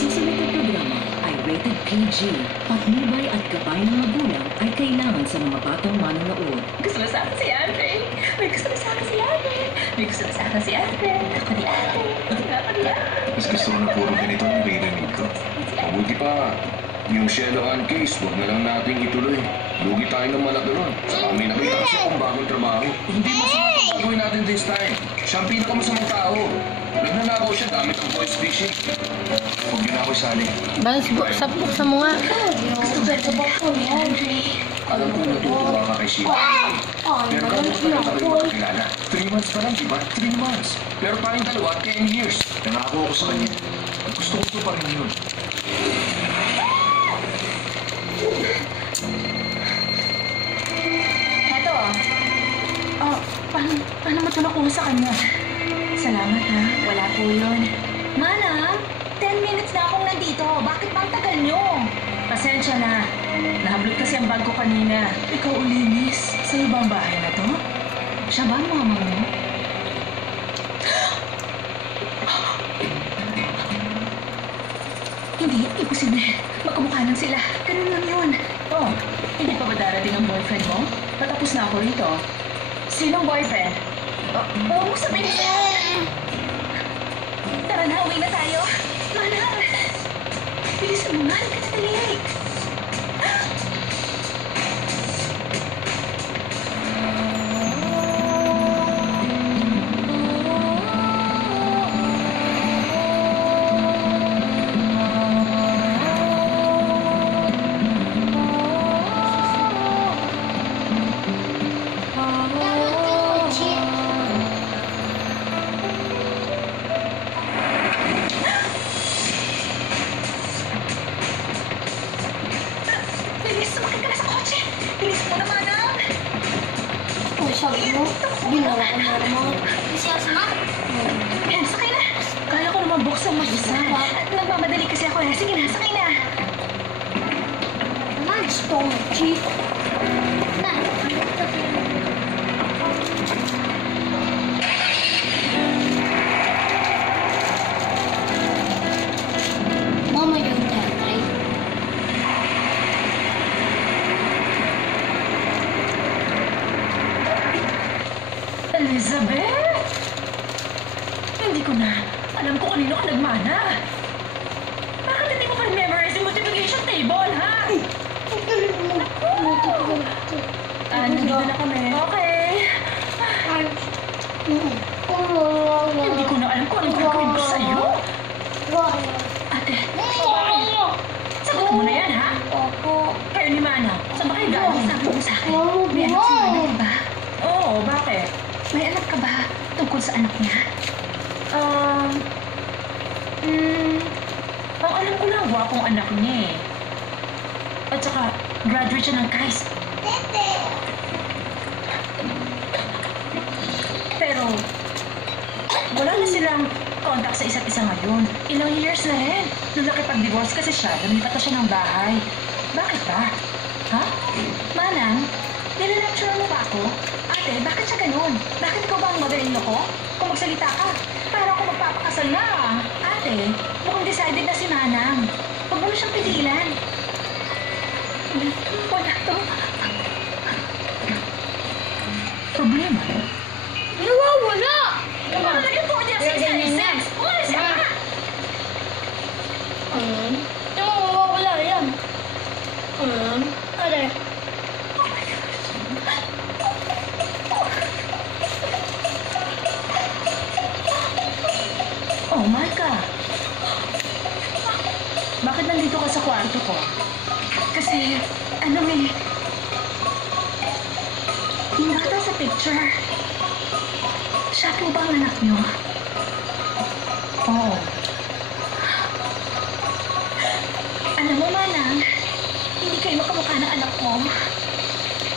susunod na programa ay rated PG. Patnubay at gabay ng magulang ay kailangan sa mga batang manonood. Gusto na sa akin si ate. May gusto na sa akin si ate. May gusto na sa akin si ate. Pati ate. Pati ate. Mas gusto ko na puro ganito ang naririnig ko. Mabuti pa, yung Shelohan case, huwag na lang natin ituloy. Lugi tayo ng malaki ron. Saka may nakita kasi akong bagong trabaho. Hindi masama ang gagawin natin this time. Siya ang pinakamasamang tao. Nagnanakaw siya gamit ang voice phishing. Huwag niyo na ako isali. Buksan mo nga. Alam ko natutuwa ka kay Sheila. Pero kapag pa rin tayo magkakilala. 3 months pa lang, di ba? 3 months. Pero tayong dalawa, 10 years. Nangako ako sa kanya. At gusto pa rin yun. Eto. Oh, paano mo ito nakuha sa kanya? Salamat ha. Wala po yun. Manang, 10 minutes na akong nandito. Bakit bang tagal nyo? Pasensya na. Nahablot kasi ang bag ko kanina. Ikaw ulinis. Sa ibang bahay na to? Siya ba ang mama mo? Hindi, imposible. Magkamukha lang sila. Ganun lang yun. Oh, hindi pa ba darating ang boyfriend mo? Patapos na ako rito. Sinong boyfriend? Huwag mo sabihin niya. Tara na, uwi na tayo. Mana, bilisan mo nga. Nagkatali. Sabi mo, ginawa ko na naman. Kasi asma. Sakay na. Kaya ko naman buksan mag-isa. Nagmamadali kasi ako eh. Sige na, sakay na. Naman, gusto ko mag-cheat. Na, Mama yung tatay. Elizabeth! Hindi ko na. Alam ko kanino ka nagmana. Bakit hindi mo pa memorize yung multiplication table, ha? Nandito na kami. Okay. Hindi ko na alam kung anong gagawin ko sa'yo. Ate, sagot mo na yan, ha? Kayo ni Mana, saan ba kayo galing? Sabi mo sa akin. May anak si Mana, diba? Oo, bakit? May anak ka ba tungkol sa anak niya? Ang alam ko lang, wapong anak niya eh. At saka, graduate siya ng KAIS. Pero, wala na silang contact sa isa't isa ngayon. Ilang years na rin. Nung nakipag-divorce kasi siya, lumipat na siya ng bahay. Bakit ba? Ha? Manang, nire-lecture mo ba ako? Ate, bakit siya ganun? Bakit ikaw ba ang magaling ko? Kung magsalita ka, para ako magpapakasal na. Ate, mukhang decided na si Manang. Huwag mo na siyang pigilan. Wala to. Problema? Nawawala! Wala yung po niya sa isa-isa. Umalis ka nga! Nawawala yan. Ate. Oh my God! Bakit nandito ka sa kwarto ko? Kasi, yung bata sa picture, siya po ba ang anak niyo? Oo. Alam mo, Manang, hindi kayo makamukha ng anak ko.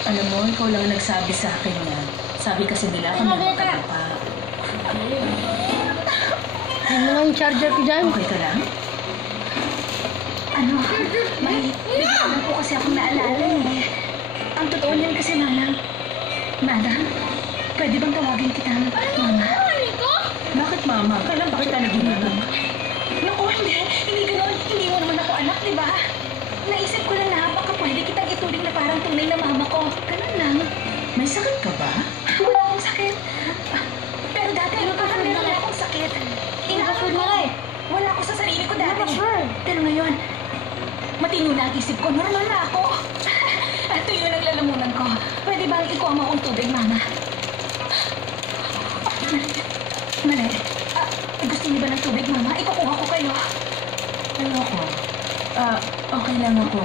Alam mo, ikaw lang nagsabi sa akin yan. Sabi kasi nila kung magkakala pa. Ano lang yung charger ko dyan? Okay ka lang? May bigla lang po kasi akong naalala eh. Ang totoo niyan kasi, Manang. Manang, pwede bang tawagin kitang Mama? Ano ko? Bakit Mama? Kailan ba kita naging Mama? Naku, hindi. Hindi gano'n. di ba? Naisip ko lang na baka pwede kitang ituring na parang tunay na mama ko. Ganun lang. May sakit ka ba? Wala akong sakit. Pero dati, parang meron na akong sakit. Password mo na eh. Wala ako sa sarili ko dati. Password. Pero ngayon, matino na ang isip ko. Normal na ako. At tuyo ang lalamunan ko. Pwede bang ikuha mo akong tubig, mama? Mali. Gusto niyo ba ng tubig, mama? Ikukuha ko kayo. Ayoko. Okay lang ako.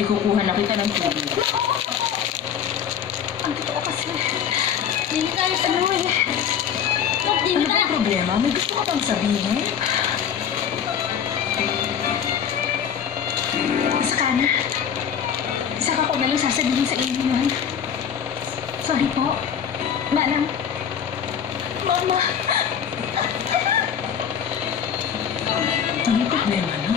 Ikukuha na kita ng tubig. Ang totoo kasi. Hindi tayo sa luwi. Ano ba ang problema? May gusto ka bang sabihin? Saka na. Saka ko na lang sasabihin sa inyo yun. Sorry po. Manang. Mama. Anong problema na?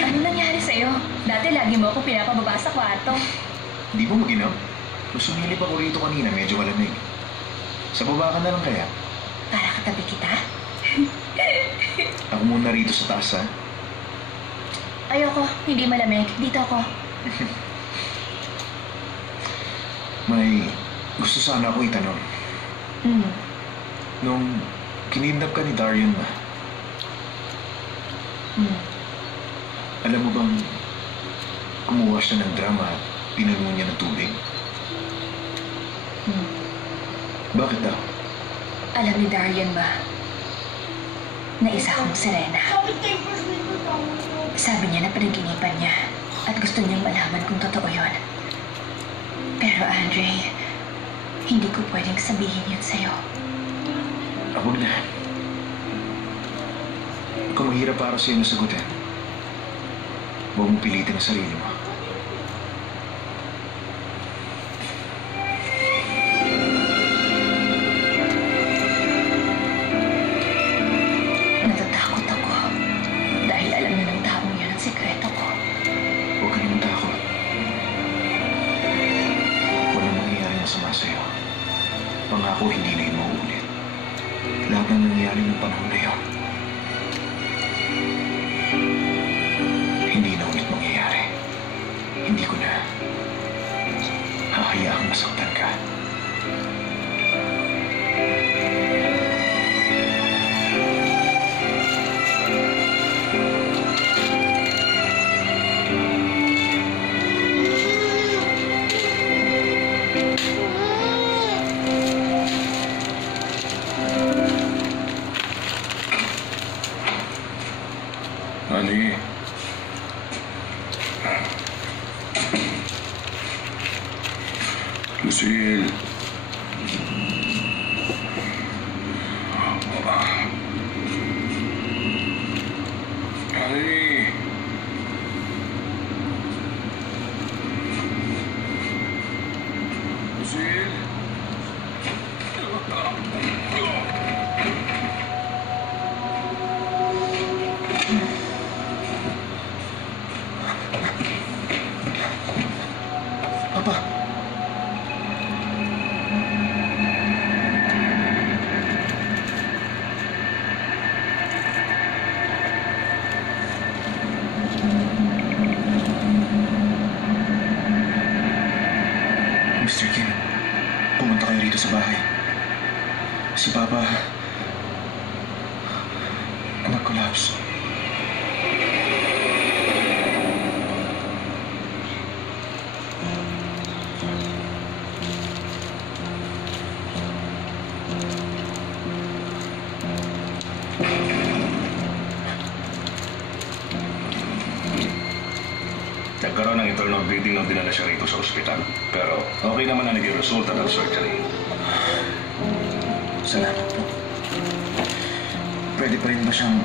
Ano nangyari sa'yo? Dati lagi mo ako pinapababa sa kwarto. Hindi mo mag-inom? Nung sumilip ako rito kanina, medyo malamig. Sa baba ka na lang kaya? Para katabi kita? Ako muna rito sa taas, ha? Ayoko. Hindi malamig. Dito ako. May gusto sana ako itanong. Hmm. Nung kinidnap ka ni Darian ba? Alam mo bang kumuha siya ng drama at pinangon niya ng tubig? Bakit daw? Alam ni Darian ba? Na isa akong Serena. Sabi niya na panaginipan niya at gusto niyang malaman kung totoo yun. Pero Andre, hindi ko pwedeng sabihin yun sa'yo. Huwag na. Kung mahirap para sa'yo na sagutin, huwag mo pilitin ang sarili mo. Natatakot ako dahil alam na ng taong yun ang sekreto ko. Huwag ka naman takot. Walang mangyayaring masama sa'yo. Pangako hindi na yun mauulit. Lahat ng nangyayari ng panahon na yun, hindi na ulit mangyayari. Hindi ko na hahayaang masaktan ka. Honey. Lucille. Honey. Lucille. Papa. Mr. Kim, pumunta kayo rito sa bahay. Si Papa, nag-collapse. Nagkaroon ng internal bleeding nung dinala siya rito sa ospital. Pero okay naman na naging resulta ng surgery. Salamat po. Pwede pa rin ba siyang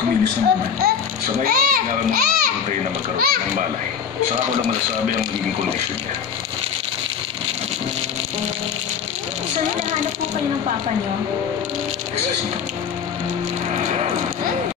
kumilos ng naman? Sa ngayon, kailangan mo hintayin na magkaroon siya ng malay. Saka ko lang malasabi ang magiging kondisyon niya. Sir, nahanap po kayo ng papa niyo? Excuse me.